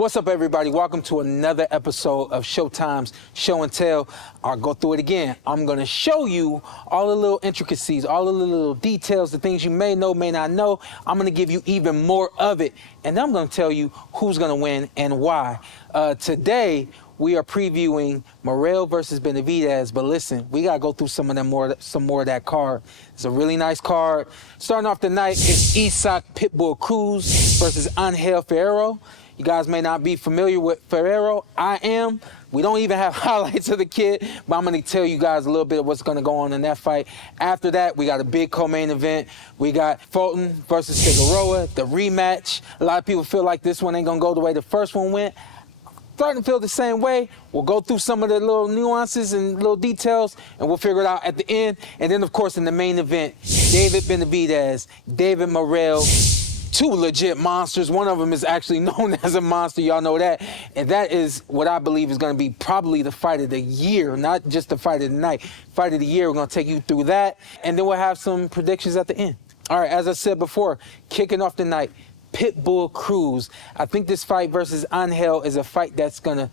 What's up, everybody? Welcome to another episode of Showtime's Show and Tell. I'll go through it again. I'm going to show you all the little intricacies, all the little details, the things you may know, may not know. I'm going to give you even more of it. And then I'm going to tell you who's going to win and why. Today, we are previewing Morrell versus Benavidez, but listen, we got to go through some more of that card. It's a really nice card. Starting off the night is Isaac Pitbull Cruz versus Angel Fierro. You guys may not be familiar with Fierro. I am. We don't even have highlights of the kid, but I'm going to tell you guys a little bit of what's going to go on in that fight. After that, we got a big co-main event. We got Fulton versus Figueroa, the rematch. A lot of people feel like this one ain't going to go the way the first one went. Starting to feel the same way. We'll go through some of the little nuances and little details, and we'll figure it out at the end. And then, of course, in the main event, David Benavidez, David Morrell, two legit monsters. One of them is actually known as a monster. Y'all know that. And that is what I believe is going to be probably the fight of the year, not just the fight of the night. Fight of the year, we're going to take you through that. And then we'll have some predictions at the end. All right, as I said before, kicking off the night, Pitbull Cruz. I think this fight versus Angel is a fight that's going to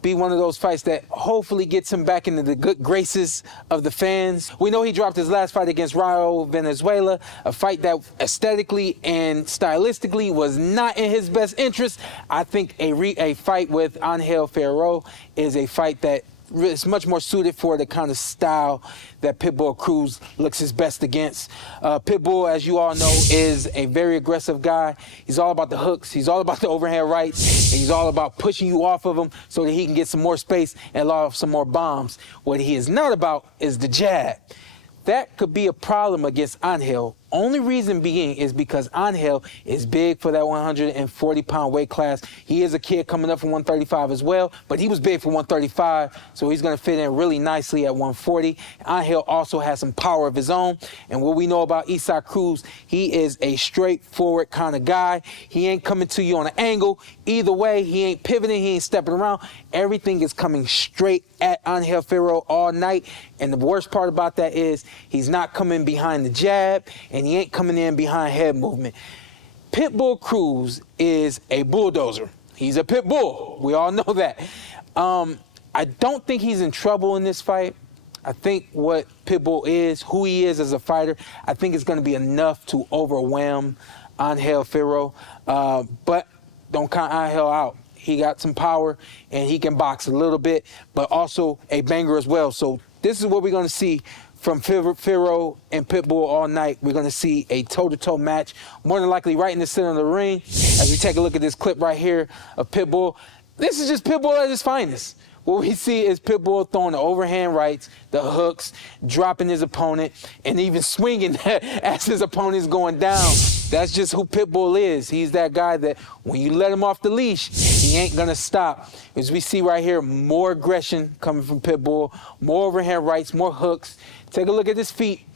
be one of those fights that hopefully gets him back into the good graces of the fans. We know he dropped his last fight against Raul Venezuela, a fight that aesthetically and stylistically was not in his best interest. I think a fight with Angel Fierro is a fight that is much more suited for the kind of style that Pitbull Cruz looks his best against. Pitbull, as you all know, is a very aggressive guy. He's all about the hooks. He's all about the overhand rights. And he's all about pushing you off of him so that he can get some more space and allow some more bombs. What he is not about is the jab. That could be a problem against Angel. Only reason being is because Angel is big for that 140-pound weight class. He is a kid coming up from 135 as well, but he was big for 135, so he's going to fit in really nicely at 140. Angel also has some power of his own, and what we know about Isaac Cruz, he is a straightforward kind of guy. He ain't coming to you on an angle. Either way, he ain't pivoting, he ain't stepping around. Everything is coming straight at Angel Fierro all night, and the worst part about that is he's not coming behind the jab, and he ain't coming in behind head movement. Pitbull Cruz is a bulldozer. He's a pit bull. We all know that. I don't think he's in trouble in this fight. I think what Pitbull is, who he is as a fighter, I think it's going to be enough to overwhelm Angel Fierro. But don't count Angel out. He got some power, and he can box a little bit, but also a banger as well. So this is what we're going to see from Fierro and Pitbull all night. We're going to see a toe-to-toe match, more than likely right in the center of the ring. As we take a look at this clip right here of Pitbull, this is just Pitbull at his finest. What we see is Pitbull throwing the overhand rights, the hooks, dropping his opponent, and even swinging as his opponent's going down. That's just who Pitbull is. He's that guy that when you let him off the leash, he ain't going to stop. As we see right here, more aggression coming from Pitbull, more overhand rights, more hooks. Take a look at his feet.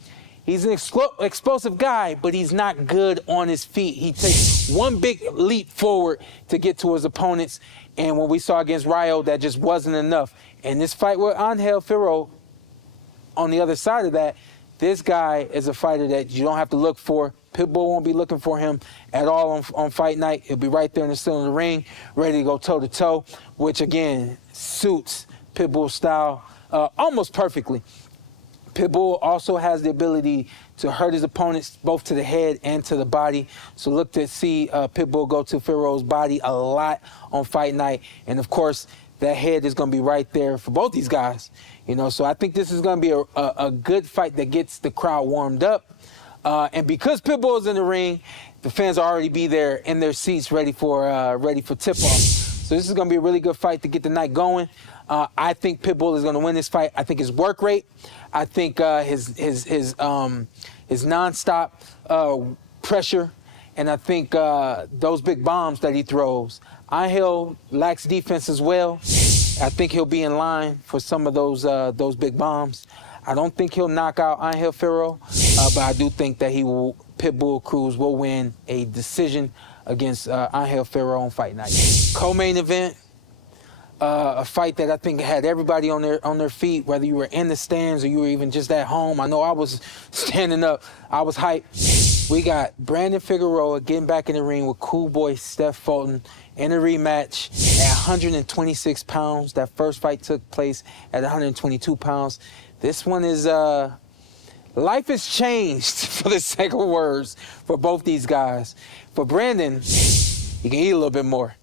He's an explosive guy, but he's not good on his feet. He takes one big leap forward to get to his opponents. And when we saw against Rayo, that just wasn't enough. And this fight with Angel Fierro, on the other side of that, this guy is a fighter that you don't have to look for. Pitbull won't be looking for him at all on fight night. He'll be right there in the center of the ring, ready to go toe-to-toe, which, again, suits Pitbull's style almost perfectly. Pitbull also has the ability to hurt his opponents both to the head and to the body. So look to see Pitbull go to Fierro's body a lot on fight night. And, of course, that head is going to be right there for both these guys. You know, so I think this is going to be a good fight that gets the crowd warmed up. And because Pitbull is in the ring, the fans will already be there in their seats ready for tip-off. So this is going to be a really good fight to get the night going. I think Pitbull is going to win this fight. I think his work rate, I think his nonstop pressure, and I think those big bombs that he throws. Angel lacks defense as well. I think he'll be in line for some of those big bombs. I don't think he'll knock out Angel Fierro, but I do think that Pitbull Cruz will win a decision against Angel Fierro on fight night. Co-main event. A fight that I think had everybody on their feet, whether you were in the stands or you were even just at home. I know I was standing up. I was hyped. We got Brandon Figueroa getting back in the ring with cool boy Steph Fulton in a rematch at 126 pounds. That first fight took place at 122 pounds. This one is, life has changed, for the sake of words, for both these guys. For Brandon, he can eat a little bit more.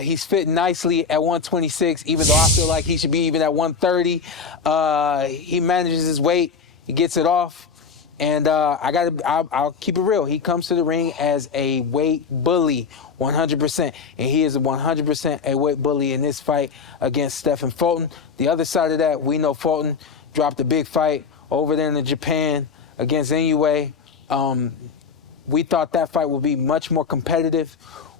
He's fitting nicely at 126, even though I feel like he should be even at 130. He manages his weight, he gets it off, and I'll keep it real. He comes to the ring as a weight bully, 100%, and he is 100% a weight bully in this fight against Stephen Fulton. The other side of that, we know Fulton dropped a big fight over there in Japan against Inoue. We thought that fight would be much more competitive.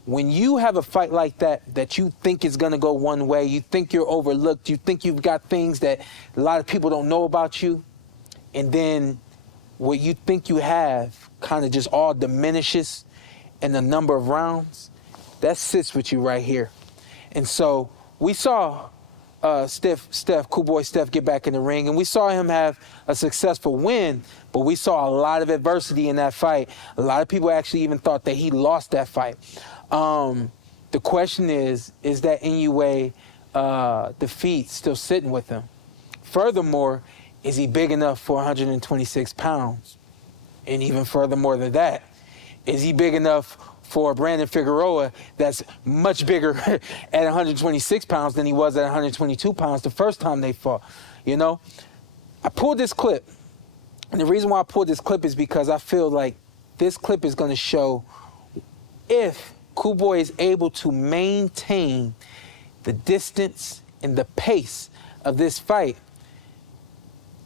When you have a fight like that you think is going to go one way, you think you're overlooked, you think you've got things that a lot of people don't know about you, and then what you think you have kind of just all diminishes in the number of rounds, that sits with you right here. And so we saw Cool Boy Steph get back in the ring, and we saw him have a successful win, but we saw a lot of adversity in that fight. A lot of people actually even thought that he lost that fight. The question is that Inoue defeat still sitting with him? Furthermore, is he big enough for 126 pounds? And even furthermore than that, is he big enough for Brandon Figueroa that's much bigger at 126 pounds than he was at 122 pounds the first time they fought? You know, I pulled this clip, and the reason why I pulled this clip is because I feel like this clip is going to show if Cool Boy is able to maintain the distance and the pace of this fight.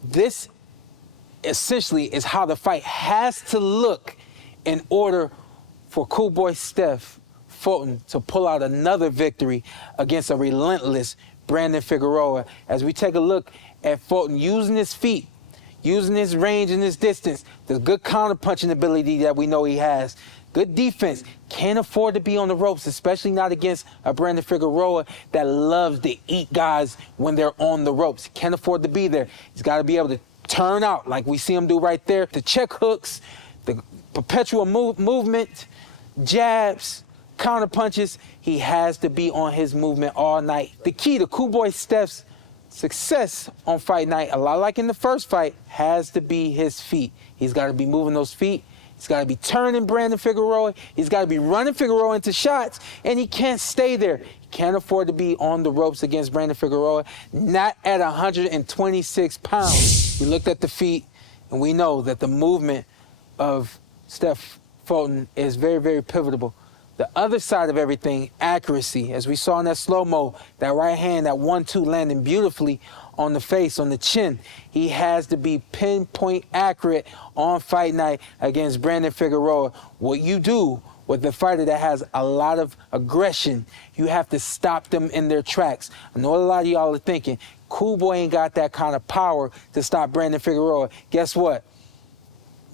This essentially is how the fight has to look in order for Cool Boy Steph Fulton to pull out another victory against a relentless Brandon Figueroa. As we take a look at Fulton using his feet, using his range and his distance, the good counter-punching ability that we know he has, good defense, can't afford to be on the ropes, especially not against a Brandon Figueroa that loves to eat guys when they're on the ropes. Can't afford to be there. He's got to be able to turn out like we see him do right there. The check hooks, the perpetual movement, jabs, counter punches. He has to be on his movement all night. The key to Cool Boy Steph's success on fight night, a lot like in the first fight, has to be his feet. He's got to be moving those feet. He's got to be turning Brandon Figueroa. He's got to be running Figueroa into shots, and he can't stay there. He can't afford to be on the ropes against Brandon Figueroa, not at 126 pounds. We looked at the feet, and we know that the movement of Steph Fulton is very, very pivotal. The other side of everything, accuracy. As we saw in that slow-mo, that right hand, that 1-2 landing beautifully on the face, on the chin. He has to be pinpoint accurate on fight night against Brandon Figueroa. What you do with the fighter that has a lot of aggression, you have to stop them in their tracks. I know a lot of y'all are thinking, Cool Boy ain't got that kind of power to stop Brandon Figueroa. Guess what?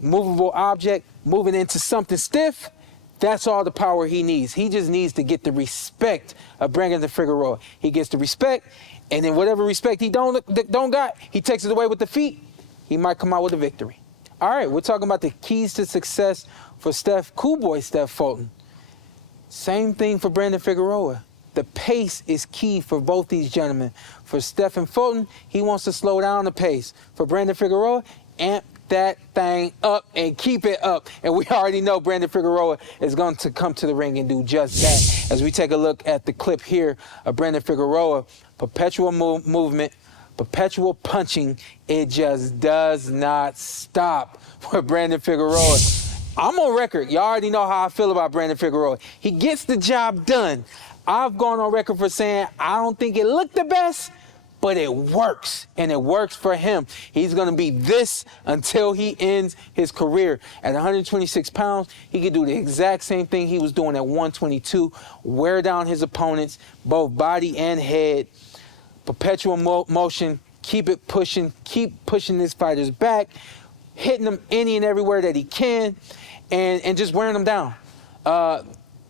Movable object, moving into something stiff, that's all the power he needs. He just needs to get the respect of Brandon Figueroa. He gets the respect, and then whatever respect he don't got, he takes it away with the feet. He might come out with a victory. All right, we're talking about the keys to success for Cool Boy Steph Fulton. Same thing for Brandon Figueroa. The pace is key for both these gentlemen. For Stephen Fulton, he wants to slow down the pace. For Brandon Figueroa, amp that thing up and keep it up. And we already know Brandon Figueroa is going to come to the ring and do just that. As we take a look at the clip here of Brandon Figueroa, perpetual movement, perpetual punching, it just does not stop for Brandon Figueroa. I'm on record. Y'all already know how I feel about Brandon Figueroa. He gets the job done. I've gone on record for saying I don't think it looked the best, but it works, and it works for him. He's going to be this until he ends his career. At 126 pounds, he can do the exact same thing he was doing at 122, wear down his opponents, both body and head, perpetual motion, keep it pushing, keep pushing this fighter's back, hitting him any and everywhere that he can, and just wearing him down.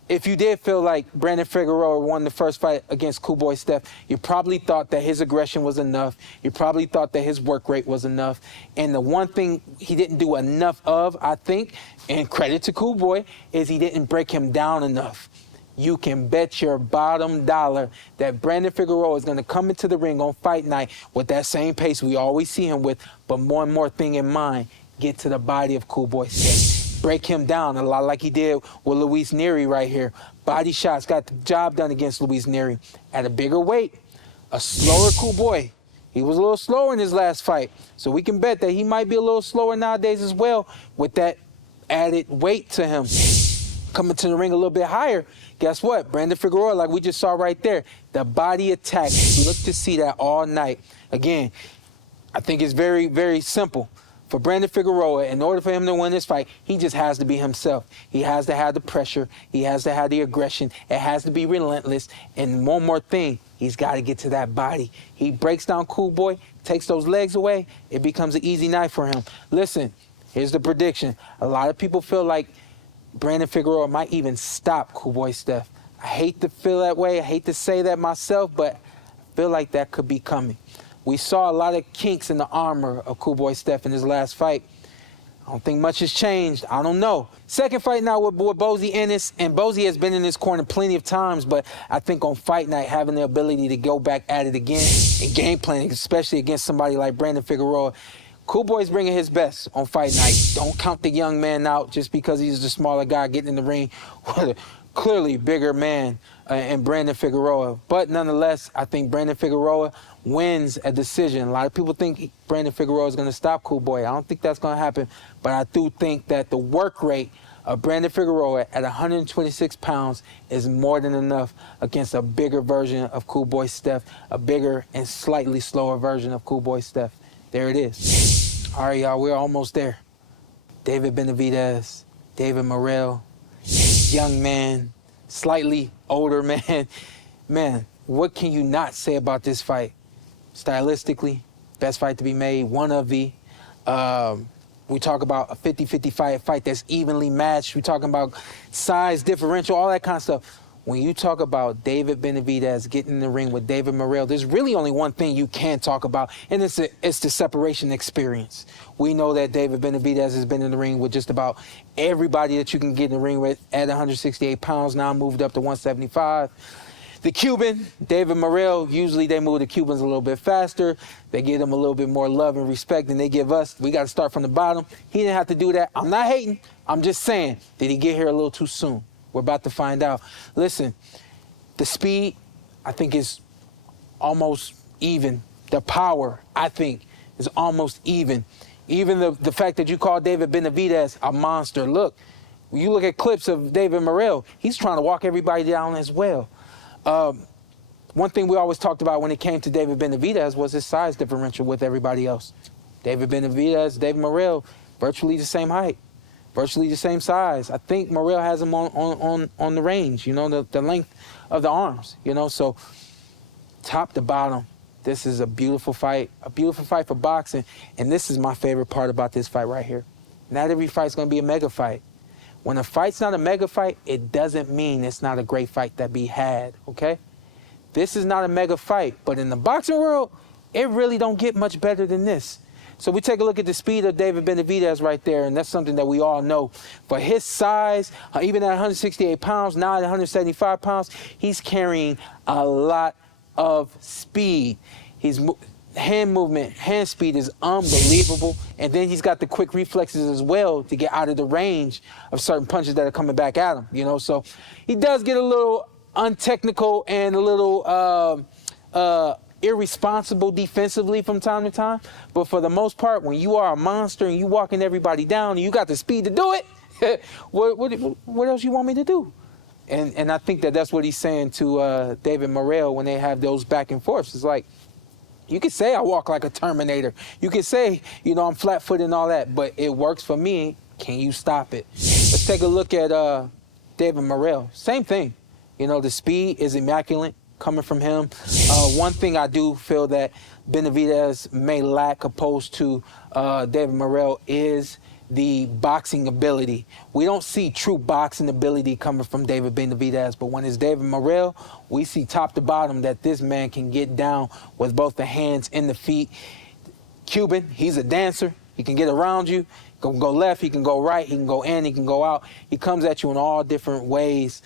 If you did feel like Brandon Figueroa won the first fight against Cool Boy Steph, you probably thought that his aggression was enough. You probably thought that his work rate was enough. And the one thing he didn't do enough of, I think, and credit to Cool Boy, is he didn't break him down enough. you can bet your bottom dollar that Brandon Figueroa is going to come into the ring on fight night with that same pace we always see him with, but more and more thing in mind, get to the body of Cool Boy Steph. Break him down a lot like he did with Luis Nery right here. Body shots, got the job done against Luis Nery at a bigger weight. A slower Cool Boy. He was a little slower in his last fight, so we can bet that he might be a little slower nowadays as well with that added weight to him. Coming to the ring a little bit higher, guess what? Brandon Figueroa, like we just saw right there, the body attack. Look to see that all night. Again, I think it's very, very simple. For Brandon Figueroa, in order for him to win this fight, he just has to be himself. He has to have the pressure. He has to have the aggression. It has to be relentless. And one more thing, he's got to get to that body. He breaks down Cool Boy, takes those legs away, it becomes an easy night for him. Listen, here's the prediction. A lot of people feel like Brandon Figueroa might even stop Cool Boy Steph. I hate to feel that way. I hate to say that myself, but I feel like that could be coming. We saw a lot of kinks in the armor of Cool Boy Steph in his last fight. I don't think much has changed. I don't know. Second fight now with Bozy Ennis, and Bozy has been in this corner plenty of times, but I think on fight night, having the ability to go back at it again and game planning, especially against somebody like Brandon Figueroa, Cool Boy's bringing his best on fight night. Don't count the young man out just because he's the smaller guy getting in the ring with a clearly bigger man in Brandon Figueroa. But nonetheless, I think Brandon Figueroa wins a decision. A lot of people think Brandon Figueroa is going to stop Cool Boy. I don't think that's going to happen, but I do think that the work rate of Brandon Figueroa at 126 pounds is more than enough against a bigger version of Cool Boy Steph, a bigger and slightly slower version of Cool Boy Steph. There it is. All right, y'all, we're almost there. David Benavidez, David Morrell, young man, slightly older man. Man, what can you not say about this fight? Stylistically, best fight to be made, one of the. We talk about a 50-50 fight that's evenly matched. We're talking about size differential, all that kind of stuff. When you talk about David Benavidez getting in the ring with David Morrell, there's really only one thing you can talk about, and it's the separation experience. We know that David Benavidez has been in the ring with just about everybody that you can get in the ring with at 168 pounds, now moved up to 175. The Cuban, David Morrell, usually they move the Cubans a little bit faster. They give them a little bit more love and respect than they give us. We got to start from the bottom. He didn't have to do that. I'm not hating. I'm just saying, did he get here a little too soon? We're about to find out. Listen, the speed, I think, is almost even. The power, I think, is almost even. Even the fact that you call David Benavidez a monster. Look, when you look at clips of David Morrell, he's trying to walk everybody down as well. One thing we always talked about when it came to David Benavidez was his size differential with everybody else. David Benavidez, David Morrell, virtually the same height, virtually the same size. I think Morrell has him on the range, you know, the length of the arms, you know. So top to bottom, this is a beautiful fight for boxing. And this is my favorite part about this fight right here. Not every fight's going to be a mega fight. When a fight's not a mega fight, it doesn't mean it's not a great fight that be had, okay? This is not a mega fight, but in the boxing world, it really don't get much better than this. So we take a look at the speed of David Benavidez right there, and that's something that we all know. For his size, even at 168 pounds, now at 175 pounds, he's carrying a lot of speed. His hand movement, hand speed is unbelievable. And then he's got the quick reflexes as well to get out of the range of certain punches that are coming back at him, you know. So he does get a little untechnical and a little irresponsible defensively from time to time. But for the most part, when you are a monster and you walking everybody down and you got the speed to do it, what else you want me to do? And I think that's what he's saying to David Morrell when they have those back and forths. It's like, you could say I walk like a Terminator. You could say, you know, I'm flat-footed and all that, but it works for me. Can you stop it? Let's take a look at David Morrell. Same thing. You know, the speed is immaculate coming from him. One thing I do feel that Benavidez may lack opposed to David Morrell is the boxing ability. We don't see true boxing ability coming from David Benavidez, but when it's David Morrell, we see top to bottom that this man can get down with both the hands and the feet. Cuban, he's a dancer. He can get around you. He can go left, he can go right, he can go in, he can go out. He comes at you in all different ways.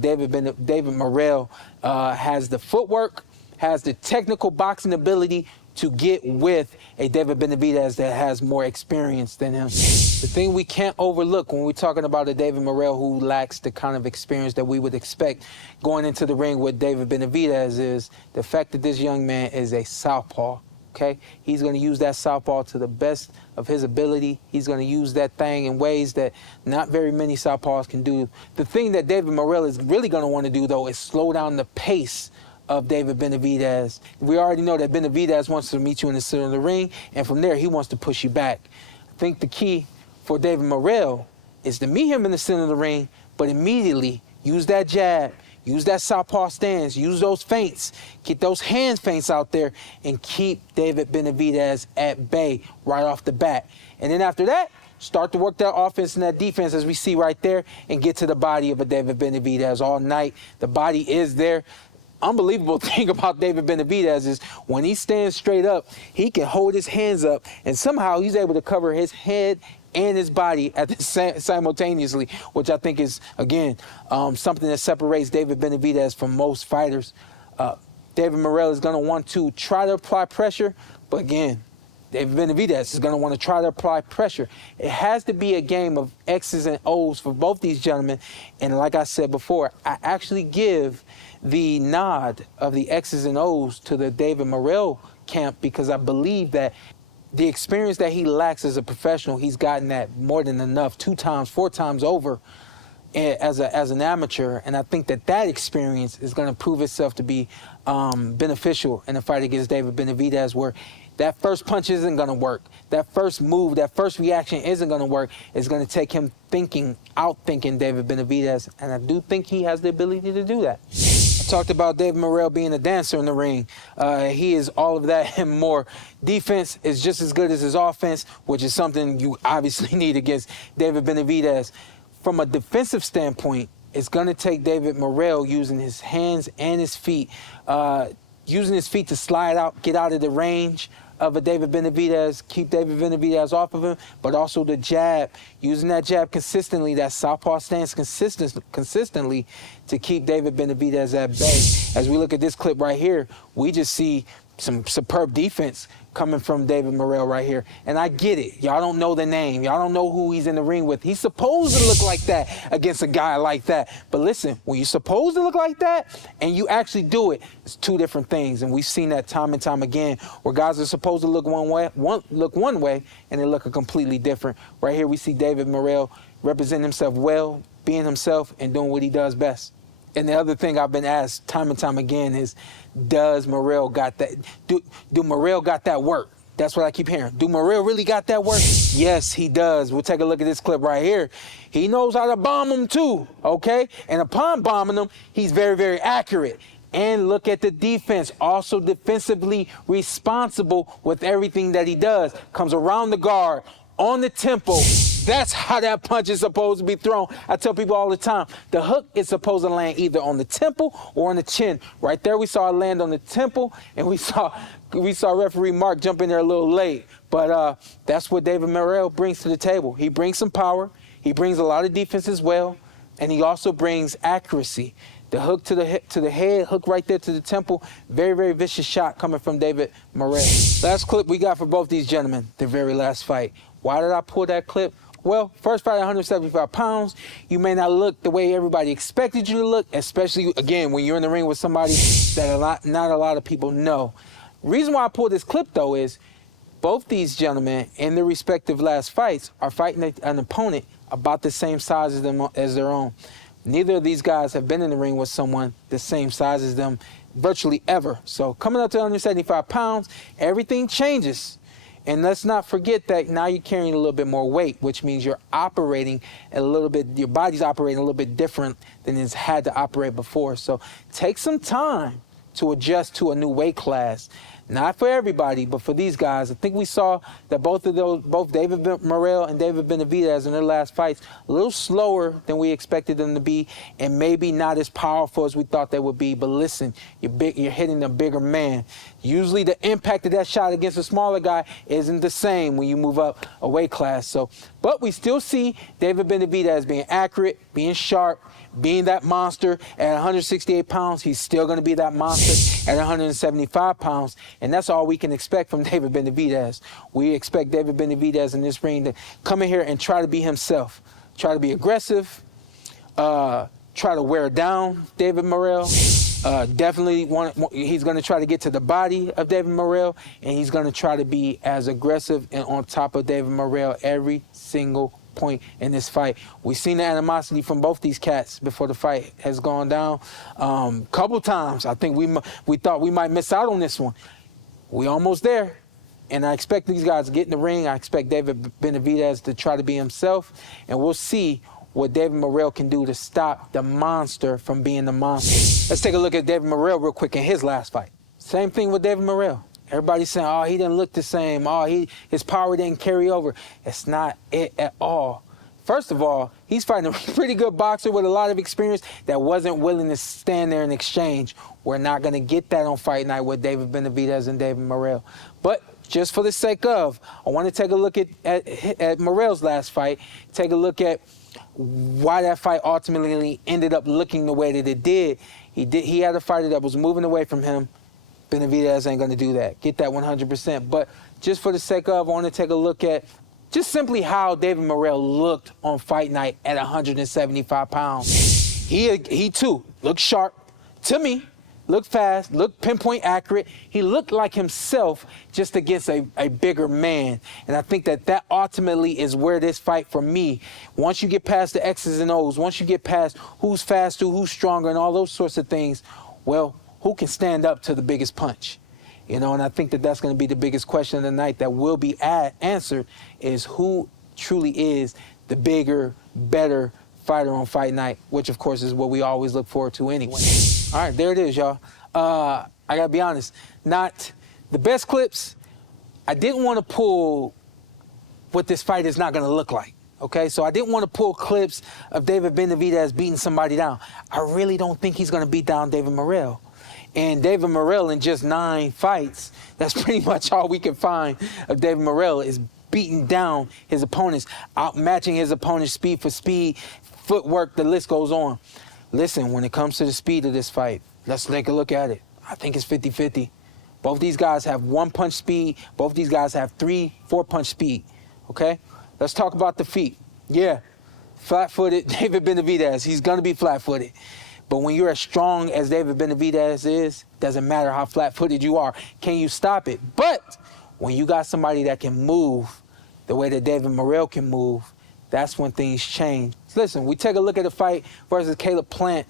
David Morrell has the footwork, has the technical boxing ability to get with a David Benavidez that has more experience than him. The thing we can't overlook when we're talking about a David Morrell who lacks the kind of experience that we would expect going into the ring with David Benavidez is the fact that this young man is a southpaw, okay? He's going to use that southpaw to the best of his ability. He's going to use that thing in ways that not very many southpaws can do. The thing that David Morrell is really going to want to do, though, is slow down the pace of David Benavidez. We already know that Benavidez wants to meet you in the center of the ring, and from there, he wants to push you back. I think the key for David Morrell is to meet him in the center of the ring, but immediately use that jab, use that southpaw stance, use those feints, get those hand feints out there, and keep David Benavidez at bay right off the bat. And then after that, start to work that offense and that defense as we see right there, and get to the body of a David Benavidez all night. The body is there. Unbelievable thing about David Benavidez is when he stands straight up, he can hold his hands up, and somehow he's able to cover his head and his body at the simultaneously, which I think is, again, something that separates David Benavidez from most fighters. David Morrell is going to want to try to apply pressure, but again, David Benavidez is going to want to try to apply pressure. It has to be a game of X's and O's for both these gentlemen, and like I said before, I actually give the nod of the X's and O's to the David Morrell camp because I believe that the experience that he lacks as a professional, he's gotten that more than enough, 2 times, 4 times over as an amateur. And I think that that experience is going to prove itself to be beneficial in the fight against David Benavidez, where that first punch isn't going to work. That first move, that first reaction isn't going to work. It's going to take him outthinking David Benavidez. And I do think he has the ability to do that. I talked about David Morrell being a dancer in the ring. He is all of that and more. Defense is just as good as his offense, which is something you obviously need against David Benavidez. From a defensive standpoint, it's going to take David Morrell using his hands and his feet, using his feet to slide out, get out of the range of a David Benavidez, keep David Benavidez off of him, but also the jab, using that jab consistently, that southpaw stance consistently to keep David Benavidez at bay. As we look at this clip right here, we just see some superb defense coming from David Morrell right here. And I get it. Y'all don't know the name. Y'all don't know who he's in the ring with. He's supposed to look like that against a guy like that. But listen, when you're supposed to look like that and you actually do it, it's 2 different things. And we've seen that time and time again where guys are supposed to look one way and they look a completely different. Right here we see David Morrell representing himself well, being himself, and doing what he does best. And the other thing I've been asked time and time again is, does Morrell got that? Do Morrell got that work? That's what I keep hearing. Do Morrell really got that work? Yes, he does. We'll take a look at this clip right here. He knows how to bomb him too, okay? And upon bombing him, he's very, very accurate. And look at the defense, also defensively responsible with everything that he does. Comes around the guard, on the tempo. That's how that punch is supposed to be thrown. I tell people all the time, the hook is supposed to land either on the temple or on the chin. Right there, we saw it land on the temple, and we saw referee Mark jump in there a little late. But that's what David Morrell brings to the table. He brings some power. He brings a lot of defense as well, and he also brings accuracy. The hook to the head, hook right there to the temple. Very, very vicious shot coming from David Morrell. Last clip we got for both these gentlemen, their very last fight. Why did I pull that clip? Well, first fight at 175 pounds, you may not look the way everybody expected you to look, especially, again, when you're in the ring with somebody that not a lot of people know. Reason why I pulled this clip, though, is both these gentlemen in their respective last fights are fighting an opponent about the same size as their own. Neither of these guys have been in the ring with someone the same size as them virtually ever. So coming up to 175 pounds, everything changes. And let's not forget that now you're carrying a little bit more weight, which means you're operating a little bit, your body's operating a little bit different than it's had to operate before. So take some time to adjust to a new weight class. Not for everybody, but for these guys. I think we saw that both David Morrell and David Benavidez in their last fights, a little slower than we expected them to be, and maybe not as powerful as we thought they would be. But listen, you're hitting a bigger man. Usually the impact of that shot against a smaller guy isn't the same when you move up a weight class. But we still see David Benavidez being accurate, being sharp, being that monster at 168 pounds. He's still going to be that monster at 175 pounds. And that's all we can expect from David Benavidez. We expect David Benavidez in this ring to come in here and try to be himself. Try to be aggressive. Try to wear down David Morrell. Definitely he's going to try to get to the body of David Morrell, and he's going to try to be as aggressive and on top of David Morrell every single point in this fight. We've seen the animosity from both these cats before the fight has gone down. Couple times, I think we thought we might miss out on this one. We almost there. And I expect these guys to get in the ring. I expect David Benavidez to try to be himself. And we'll see what David Morrell can do to stop the monster from being the monster. Let's take a look at David Morrell real quick in his last fight. Same thing with David Morrell. Everybody's saying, oh, he didn't look the same. Oh, his power didn't carry over. It's not it at all. First of all, he's fighting a pretty good boxer with a lot of experience that wasn't willing to stand there and exchange. We're not going to get that on Fight Night with David Benavidez and David Morrell. But just for the sake of, I want to take a look at Morrell's last fight, take a look at why that fight ultimately ended up looking the way that it did. He had a fighter that was moving away from him. Benavidez ain't going to do that. Get that 100%. But just for the sake of, I want to take a look at just simply how David Morrell looked on Fight Night at 175 pounds. He too looked sharp to me, looked fast, looked pinpoint accurate. He looked like himself just against a bigger man. And I think that ultimately is where this fight for me, once you get past the X's and O's, once you get past who's faster, who's stronger, and all those sorts of things, well, who can stand up to the biggest punch? You know, and I think that's going to be the biggest question of the night that will be answered is who truly is the bigger, better fighter on Fight Night, which, of course, is what we always look forward to anyway. All right, there it is, y'all. I got to be honest, not the best clips. I didn't want to pull what this fight is not going to look like. Okay, so I didn't want to pull clips of David Benavidez beating somebody down. I really don't think he's going to beat down David Morrell. And David Morrell in just 9 fights, that's pretty much all we can find of David Morrell is beating down his opponents, outmatching his opponent's speed for speed, footwork, the list goes on. Listen, when it comes to the speed of this fight, let's take a look at it. I think it's 50-50. Both these guys have 1-punch speed. Both these guys have 3-4-punch speed, okay? Let's talk about the feet. Yeah, flat-footed David Benavidez, he's going to be flat-footed. But when you're as strong as David Benavidez is, doesn't matter how flat-footed you are. Can you stop it? But when you got somebody that can move the way that David Morrell can move, that's when things change. Listen, we take a look at the fight versus Caleb Plant.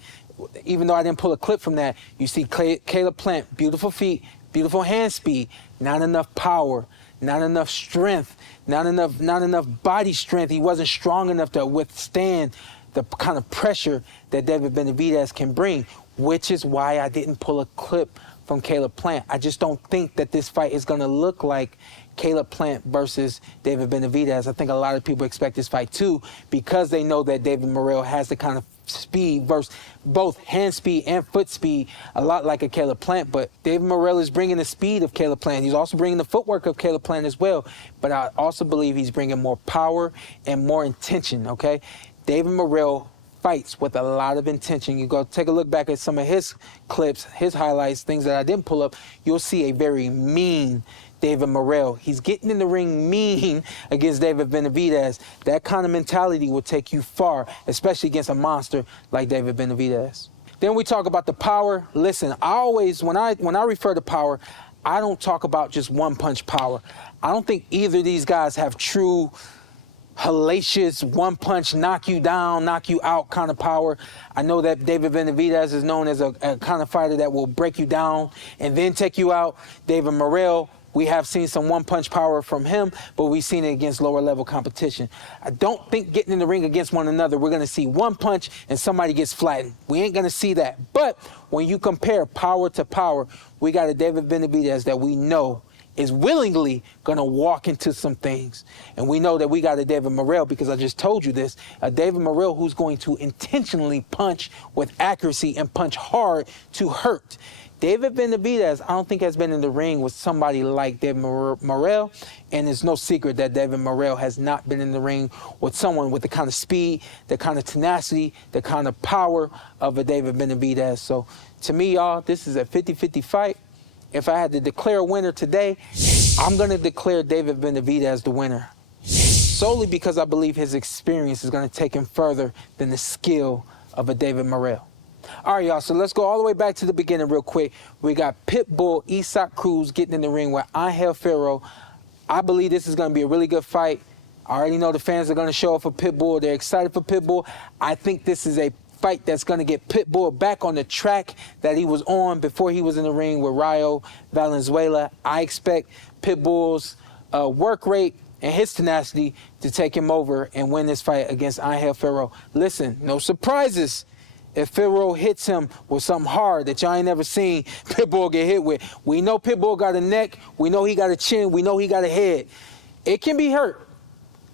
Even though I didn't pull a clip from that, you see Caleb Plant, beautiful feet, beautiful hand speed, not enough power, not enough strength, not enough body strength. He wasn't strong enough to withstand the kind of pressure that David Benavidez can bring, which is why I didn't pull a clip from Caleb Plant. I just don't think that this fight is going to look like Caleb Plant versus David Benavidez. I think a lot of people expect this fight too because they know that David Morrell has the kind of speed versus both hand speed and foot speed, a lot like a Caleb Plant. But David Morrell is bringing the speed of Caleb Plant. He's also bringing the footwork of Caleb Plant as well. But I also believe he's bringing more power and more intention, okay? David Morrell fights with a lot of intention. You go take a look back at some of his clips, his highlights, things that I didn't pull up, you'll see a very mean David Morrell. He's getting in the ring mean against David Benavidez. That kind of mentality will take you far, especially against a monster like David Benavidez. Then we talk about the power. Listen, I always, when I refer to power, I don't talk about just one-punch power. I don't think either of these guys have true hellacious one-punch, knock you down, knock you out kind of power. I know that David Benavidez is known as a kind of fighter that will break you down and then take you out. David Morrell We have seen some one-punch power from him, but we've seen it against lower-level competition. I don't think getting in the ring against one another, we're going to see one punch and somebody gets flattened. We ain't going to see that. But when you compare power to power, we got a David Benavidez that we know is willingly going to walk into some things. And we know that we got a David Morrell, because I just told you this, a David Morrell who's going to intentionally punch with accuracy and punch hard to hurt. David Benavidez, I don't think has been in the ring with somebody like David Morrell, and it's no secret that David Morrell has not been in the ring with someone with the kind of speed, the kind of tenacity, the kind of power of a David Benavidez. So to me, y'all, this is a 50-50 fight. If I had to declare a winner today, I'm going to declare David Benavidez the winner, solely because I believe his experience is going to take him further than the skill of a David Morrell. All right, y'all, so let's go all the way back to the beginning real quick. We got Pitbull, Cruz getting in the ring with Antt Fierro. I believe this is going to be a really good fight. I already know the fans are going to show up for Pitbull. They're excited for Pitbull. I think this is a fight that's going to get Pitbull back on the track that he was on before he was in the ring with Rayo Valenzuela. I expect Pitbull's work rate and his tenacity to take him over and win this fight against Antt Fierro. Listen, no surprises. If Fierro hits him with something hard that y'all ain't never seen Pitbull get hit with. We know Pitbull got a neck. We know he got a chin. We know he got a head. It can be hurt.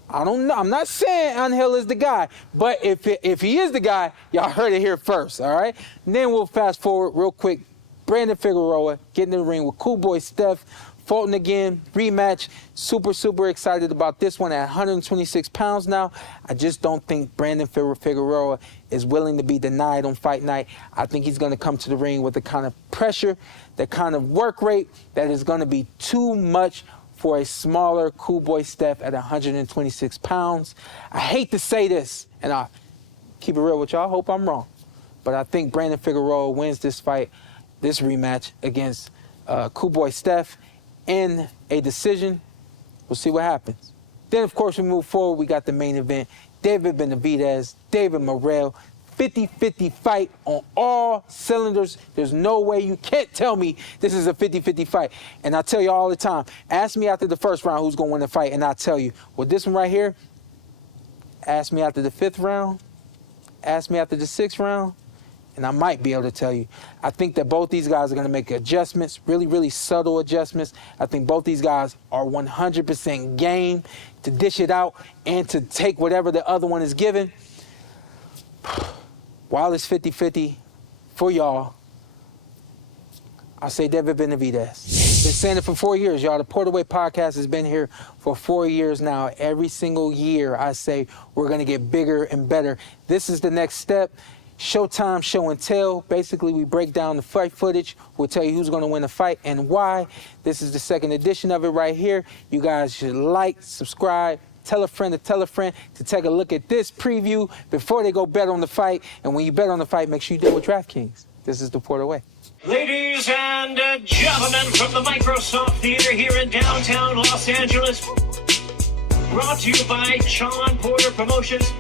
I don't know. I'm not saying Angel is the guy, but if he is the guy, y'all heard it here first, all right? And then we'll fast forward real quick. Brandon Figueroa getting in the ring with Cool Boy Steph. Fulton again, rematch. Super excited about this one at 126 pounds now. I just don't think Brandon Figueroa is willing to be denied on fight night. I think he's going to come to the ring with the kind of pressure, the kind of work rate that is going to be too much for a smaller Cool Boy Steph at 126 pounds. I hate to say this, and I keep it real with y'all, I hope I'm wrong, but I think Brandon Figueroa wins this fight, this rematch against Cool Boy Steph in a decision. We'll see what happens. Then, of course, we move forward. We got the main event. David Benavidez, David Morrell, 50-50 fight on all cylinders. There's no way you can't tell me this is a 50-50 fight. And I tell you all the time, ask me after the first round who's going to win the fight, and I'll tell you. With this one right here, ask me after the 5th round, ask me after the 6th round, and I might be able to tell you. I think that both these guys are going to make adjustments, really subtle adjustments. I think both these guys are 100% game to dish it out and to take whatever the other one is given. While it's 50-50 for y'all, I say David Benavidez. Been saying it for 4 years, y'all. The PorterWay Podcast has been here for 4 years now. Every single year, I say we're going to get bigger and better. This is the next step. Showtime, show and tell. Basically, we break down the fight footage. We'll tell you who's going to win the fight and why. This is the 2nd edition of it right here. You guys should like, subscribe, tell a friend to take a look at this preview before they go bet on the fight. And when you bet on the fight, make sure you do it with DraftKings. This is the PorterWay. Ladies and gentlemen, from the Microsoft Theater here in downtown Los Angeles, brought to you by Shawn Porter Promotions.